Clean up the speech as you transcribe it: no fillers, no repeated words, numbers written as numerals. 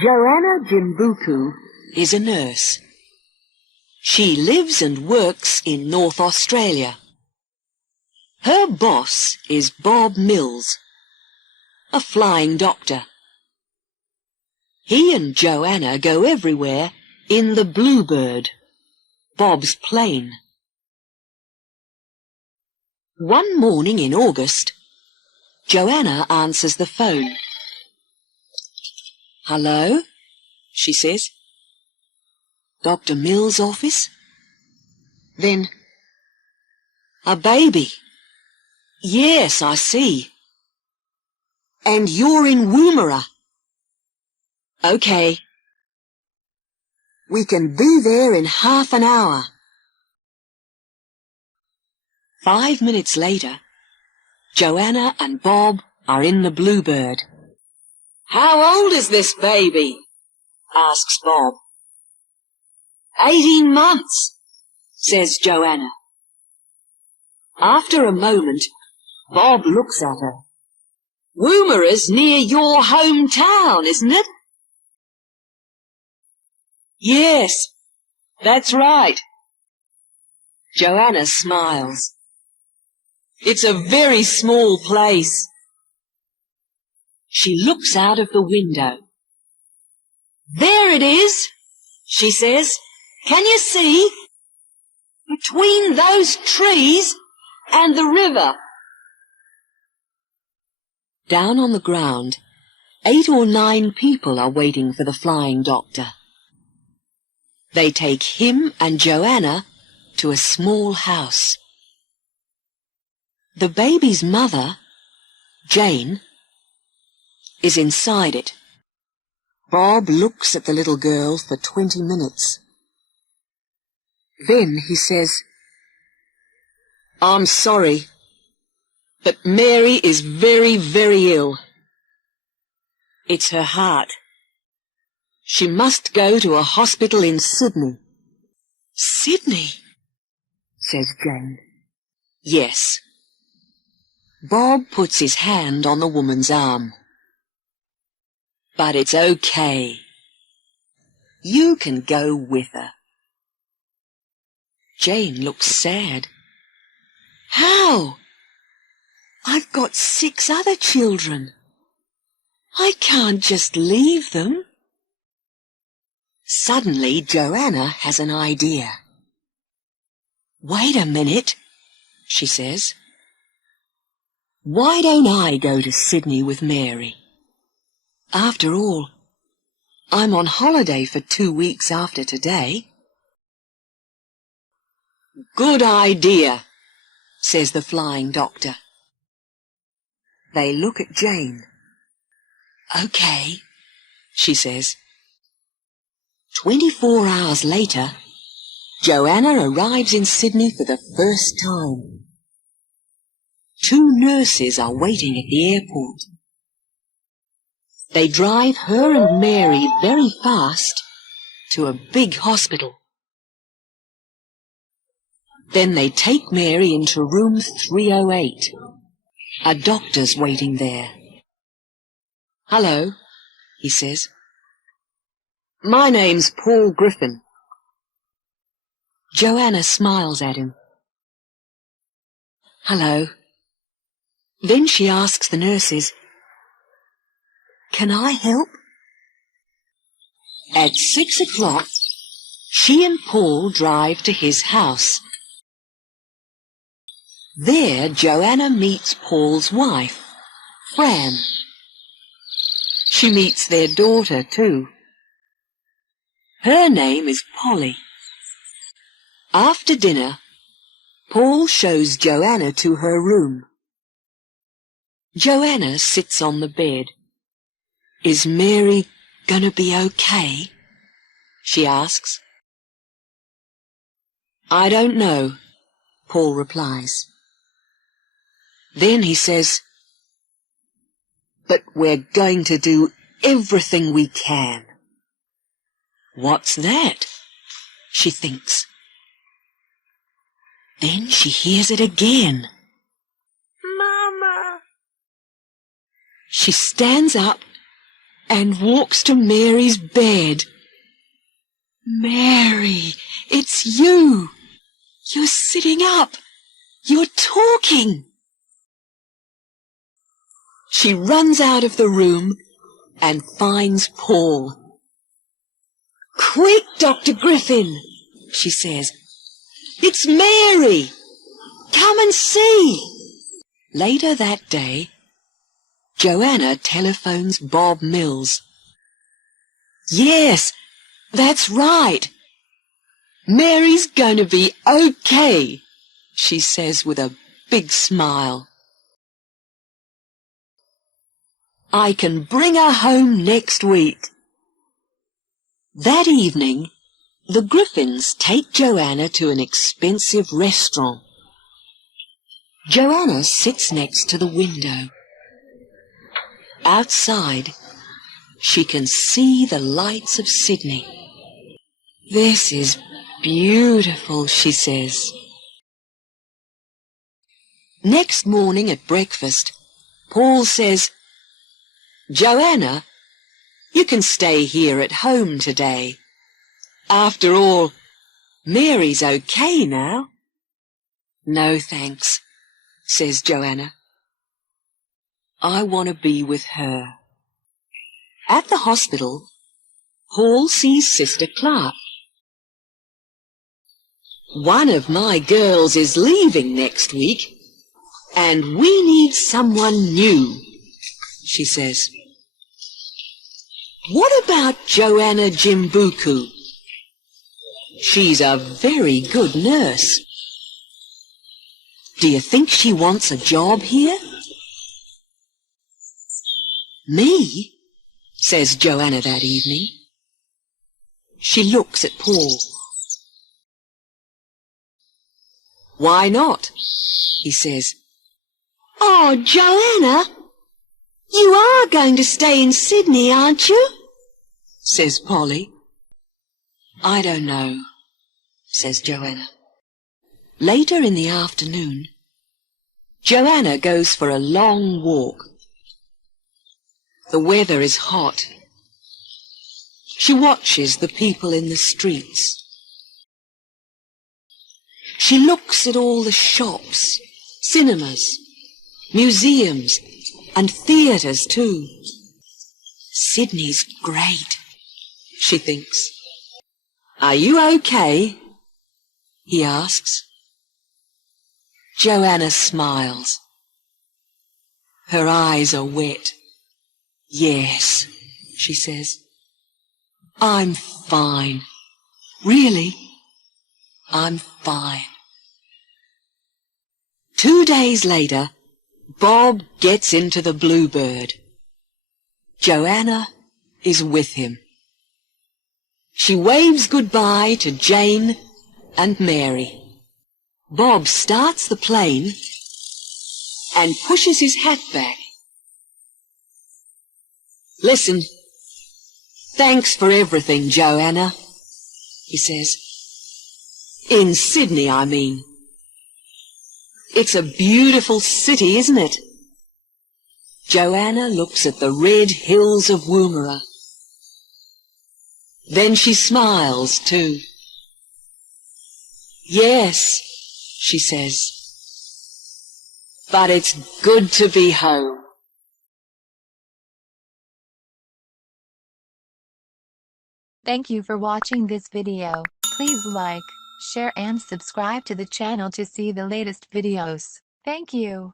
Joanna Jimbuku is a nurse. She lives and works in North Australia. Her boss is Bob Mills, a flying doctor. He and Joanna go everywhere in the Bluebird, Bob's plane. One morning in August, Joanna answers the phone. "Hello," she says. "Dr. Mills' office?" Then, "A baby. Yes, I see. And you're in Woomara." "Okay. We can be there in half an hour." 5 minutes later, Joanna and Bob are in the Bluebird. "How old is this baby?" asks Bob. 18 months, says Joanna. After a moment, Bob looks at her. "Woomara's near your hometown, isn't it?" "Yes, that's right." Joanna smiles. "It's a very small place." She looks out of the window. "There it is," she says. "Can you see? Between those trees and the river." Down on the ground, 8 or 9 people are waiting for the flying doctor. They take him and Joanna to a small house. The baby's mother, Jane, is inside it. Bob looks at the little girl for 20 minutes. Then he says, "I'm sorry, but Mary is very, very ill. It's her heart. She must go to a hospital in Sydney." "Sydney?" says Jane. "Yes." Bob puts his hand on the woman's arm. "But it's okay. You can go with her." Jane looks sad. "How? I've got 6 other children. I can't just leave them." Suddenly, Joanna has an idea. "Wait a minute," she says. "Why don't I go to Sydney with Mary? After all, I'm on holiday for 2 weeks after today." "Good idea," says the flying doctor. They look at Jane. "Okay," she says. 24 hours later, Joanna arrives in Sydney for the first time. 2 nurses are waiting at the airport. They drive her and Mary very fast to a big hospital. Then they take Mary into room 308. A doctor's waiting there. "Hello," he says. "My name's Paul Griffin." Joanna smiles at him. "Hello." Then she asks the nurses, "Can I help?" At 6 o'clock, she and Paul drive to his house. There, Joanna meets Paul's wife, Fran. She meets their daughter, too. Her name is Polly. After dinner, Paul shows Joanna to her room. Joanna sits on the bed. "Is Mary gonna be okay?" she asks. "I don't know," Paul replies. Then he says, "But we're going to do everything we can." "What's that?" she thinks. Then she hears it again. "Mama!" She stands up and walks to Mary's bed. Mary, it's you. You're sitting up. You're talking. She runs out of the room and finds Paul. Quick, Dr. Griffin, she says. It's Mary. Come and see. Later that day, Joanna telephones Bob Mills. Yes, that's right. Mary's going to be okay, she says with a big smile. I can bring her home next week. That evening, the Griffins take Joanna to an expensive restaurant. Joanna sits next to the window. Outside, she can see the lights of Sydney. This is beautiful, she says. Next morning at breakfast, Paul says, Joanna, you can stay here at home today. After all, Mary's okay now. No, thanks, says Joanna. I want to be with her. At the hospital, Paul sees Sister Clark. One of my girls is leaving next week, and we need someone new, she says. What about Joanna Jimbuku? She's a very good nurse. Do you think she wants a job here? Me? Says Joanna that evening. She looks at Paul. Why not? He says. Oh, Joanna, you are going to stay in Sydney, aren't you? Says Polly. I don't know, says Joanna. Later in the afternoon, Joanna goes for a long walk. The weather is hot. She watches the people in the streets. She looks at all the shops, cinemas, museums, and theatres too. Sydney's great, she thinks. Are you okay? He asks. Joanna smiles. Her eyes are wet. Yes, she says. I'm fine. Really, I'm fine. 2 days later, Bob gets into the Bluebird. Joanna is with him. She waves goodbye to Jane and Mary. Bob starts the plane and pushes his hat back. Listen, thanks for everything, Joanna, he says. In Sydney, I mean. It's a beautiful city, isn't it? Joanna looks at the red hills of Woomara. Then she smiles too. Yes, she says, but it's good to be home. Thank you for watching this video. Please like, share and subscribe to the channel to see the latest videos. Thank you.